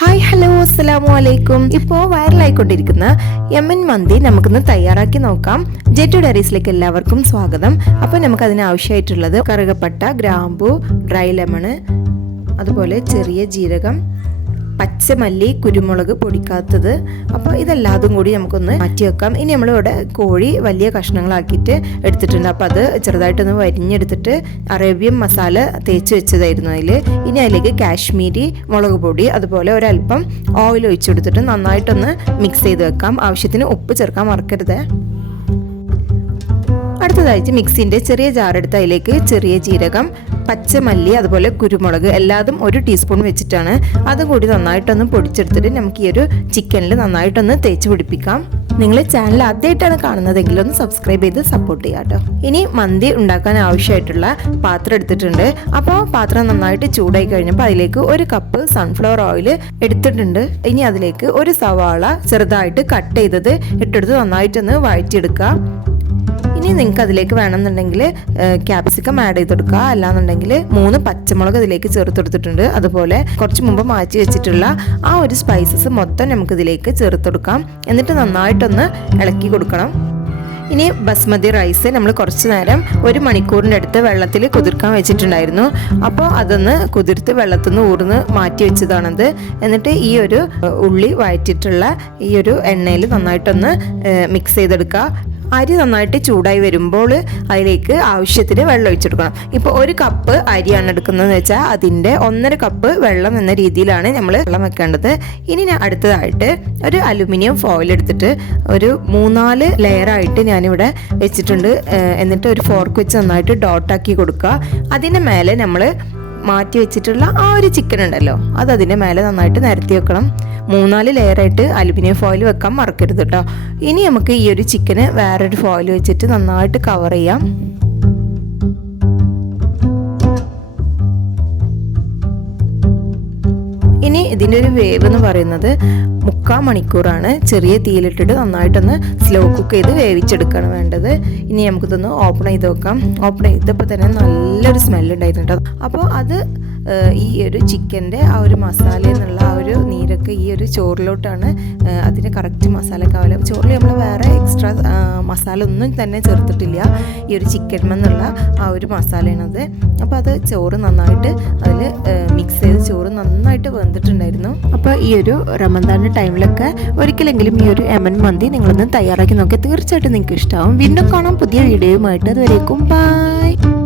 Hi hello അസ്സലാമു അലൈക്കും. ഇപ്പോൾ വൈറലായിക്കൊണ്ടിരിക്കുന്ന യമൻ മന്തി നമുക്കൊന്ന് തയ്യാറാക്കി നോക്കാം. ജെറ്റു ഡയറീസിലേക്ക് എല്ലാവർക്കും സ്വാഗതം. അപ്പോൾ നമുക്ക് അതിന് ആവശ്യമായിട്ടുള്ളത് കറുകപ്പട്ട ഗ്രാമ്പു ഡ്രൈ ലെമണ് അതുപോലെ ചെറിയ ജീരകം പച്ചമല്ലി കുരുമുളക് പൊടിക്കാത്തത്. അപ്പോൾ ഇതെല്ലാതും കൂടി നമുക്കൊന്ന് മാറ്റി വെക്കാം. ഇനി നമ്മളിവിടെ കോഴി വലിയ കഷ്ണങ്ങളാക്കിയിട്ട് എടുത്തിട്ടുണ്ട്. അപ്പോൾ അത് ചെറുതായിട്ടൊന്ന് വരിഞ്ഞെടുത്തിട്ട് അറേബ്യൻ മസാല തേച്ച് വെച്ചതായിരുന്നു അതിൽ ഇനി അതിലേക്ക് കാശ്മീരി മുളക് പൊടി അതുപോലെ ഒരല്പം ഓയിൽ ഒഴിച്ചെടുത്തിട്ട് നന്നായിട്ടൊന്ന് മിക്സ് ചെയ്ത് വെക്കാം. ആവശ്യത്തിന് ഉപ്പ് ചേർക്കാൻ മറക്കരുത്. അടുത്തതായിട്ട് മിക്സിന്റെ ചെറിയ ജാറെടുത്ത് അതിലേക്ക് ചെറിയ ജീരകം പച്ചമല്ലി അതുപോലെ കുരുമുളക് എല്ലാതും ഒരു ടീസ്പൂൺ വെച്ചിട്ടാണ്. അതും കൂടി നന്നായിട്ടൊന്ന് പൊടിച്ചെടുത്തിട്ട് നമുക്ക് ഈ ഒരു ചിക്കനിൽ നന്നായിട്ടൊന്ന് തേച്ച് പിടിപ്പിക്കാം. നിങ്ങൾ ചാനൽ ആദ്യമായിട്ടാണ് കാണുന്നതെങ്കിൽ ഒന്ന് സബ്സ്ക്രൈബ് ചെയ്ത് സപ്പോർട്ട് ചെയ്യാം കേട്ടോ. ഇനി മന്തി ഉണ്ടാക്കാൻ ആവശ്യമായിട്ടുള്ള പാത്രം എടുത്തിട്ടുണ്ട്. അപ്പോൾ പാത്രം നന്നായിട്ട് ചൂടായി കഴിഞ്ഞപ്പോൾ അതിലേക്ക് ഒരു കപ്പ് സൺഫ്ലവർ ഓയിൽ എടുത്തിട്ടുണ്ട്. ഇനി അതിലേക്ക് ഒരു സവാള ചെറുതായിട്ട് കട്ട് ചെയ്തത് ഇട്ടെടുത്ത് നന്നായിട്ടൊന്ന് വഴറ്റിയെടുക്കുക. ഇനി നിങ്ങൾക്ക് അതിലേക്ക് വേണമെന്നുണ്ടെങ്കിൽ ക്യാപ്സിക്കം ആഡ് ചെയ്ത് കൊടുക്കുക അല്ലാന്നുണ്ടെങ്കിൽ മൂന്ന് പച്ചമുളക് ഇതിലേക്ക് ചേർത്ത് കൊടുത്തിട്ടുണ്ട് അതുപോലെ കുറച്ച് മുമ്പ് മാറ്റി വെച്ചിട്ടുള്ള ആ ഒരു സ്പൈസസ് മൊത്തം നമുക്ക് ഇതിലേക്ക് ചേർത്തെടുക്കാം. എന്നിട്ട് നന്നായിട്ടൊന്ന് ഇളക്കി കൊടുക്കണം. ഇനി ബസ്മതി റൈസ് നമ്മൾ കുറച്ച് നേരം ഒരു മണിക്കൂറിന്റെ അടുത്ത് വെള്ളത്തിൽ കുതിർക്കാൻ വെച്ചിട്ടുണ്ടായിരുന്നു. അപ്പോൾ അതൊന്ന് കുതിർത്ത് വെള്ളത്തിൽ നിന്ന് ഊർന്ന് മാറ്റി വെച്ചതാണത്. എന്നിട്ട് ഈ ഒരു ഉള്ളി വഴറ്റിയിട്ടുള്ള ഈ ഒരു എണ്ണയിൽ നന്നായിട്ടൊന്ന് മിക്സ് ചെയ്തെടുക്കുക. അരി നന്നായിട്ട് ചൂടായി വരുമ്പോൾ അതിലേക്ക് ആവശ്യത്തിന് വെള്ളം ഒഴിച്ചെടുക്കണം ഇപ്പോൾ ഒരു കപ്പ് അരിയാണ് എടുക്കുന്നതെന്ന് വെച്ചാൽ അതിന്റെ ഒന്നര കപ്പ് വെള്ളം എന്ന രീതിയിലാണ് നമ്മൾ വെള്ളം വെക്കേണ്ടത്. ഇനി ഞാൻ അടുത്തതായിട്ട് ഒരു അലുമിനിയം ഫോയിൽ എടുത്തിട്ട് ഒരു മൂന്നാൽ ലെയറായിട്ട് ഞാനിവിടെ വെച്ചിട്ടുണ്ട്. എന്നിട്ട് ഒരു ഫോർക്ക് വെച്ച് നന്നായിട്ട് ഡോട്ടാക്കി കൊടുക്കുക. അതിന്റെ മേലെ നമ്മൾ മാറ്റി വെച്ചിട്ടുള്ള ആ ഒരു ചിക്കൻ ഉണ്ടല്ലോ അത് അതിന്റെ മേലെ നന്നായിട്ട് നിരത്തി വെക്കണം. മൂന്നാൽ ലെയറായിട്ട് അലുമിനിയം ഫോയിൽ വെക്കാൻ മറക്കരുത് കേട്ടോ ഇനി നമുക്ക് ഈ ഒരു ചിക്കന് വേറൊരു ഫോയിൽ വെച്ചിട്ട് നന്നായിട്ട് കവർ ചെയ്യാം. ഇനി ഇതിന്റെ ഒരു വേവ് എന്ന് പറയുന്നത് മുക്കാൽ മണിക്കൂറാണ്. ചെറിയ തീയിലിട്ടിട്ട് നന്നായിട്ടൊന്ന് സ്ലോ കുക്ക് ചെയ്ത് വേവിച്ചെടുക്കുകയാണ് വേണ്ടത്. ഇനി നമുക്കിതൊന്ന് ഓപ്പൺ ചെയ്ത് നോക്കാം. ഓപ്പൺ ചെയ്തപ്പോൾ തന്നെ നല്ലൊരു സ്മെല്ല് ഉണ്ടായിരുന്നു കേട്ടോ അപ്പോൾ അത് ഈ ഒരു ചിക്കന്റെ ആ ഒരു മസാല എന്നുള്ള ആ ഒരു ഈ ഒരു ചോറിലോട്ടാണ് അതിന് കറക്റ്റ് മസാല കാവല ചോറിൽ നമ്മൾ വേറെ എക്സ്ട്രാ മസാല ഒന്നും തന്നെ ചേർത്തിട്ടില്ല. ഈ ഒരു ചിക്കൻ എന്നുള്ള ആ ഒരു മസാലയാണത്. അപ്പോൾ അത് ചോറ് നന്നായിട്ട് അതിൽ മിക്സ് ചെയ്ത് ചോറ് നന്നായിട്ട് വെന്തിട്ടുണ്ടായിരുന്നു. അപ്പോൾ ഈ ഒരു റമദാന്റെ ടൈമിലൊക്കെ ഒരിക്കലെങ്കിലും ഈ ഒരു എമൻ മന്തി നിങ്ങളൊന്ന് തയ്യാറാക്കി നോക്കി തീർച്ചയായിട്ടും നിങ്ങൾക്ക് ഇഷ്ടമാവും വീണ്ടും കാണാം പുതിയ വീഡിയോയുമായിട്ട്. അതുവരേക്കും ബൈ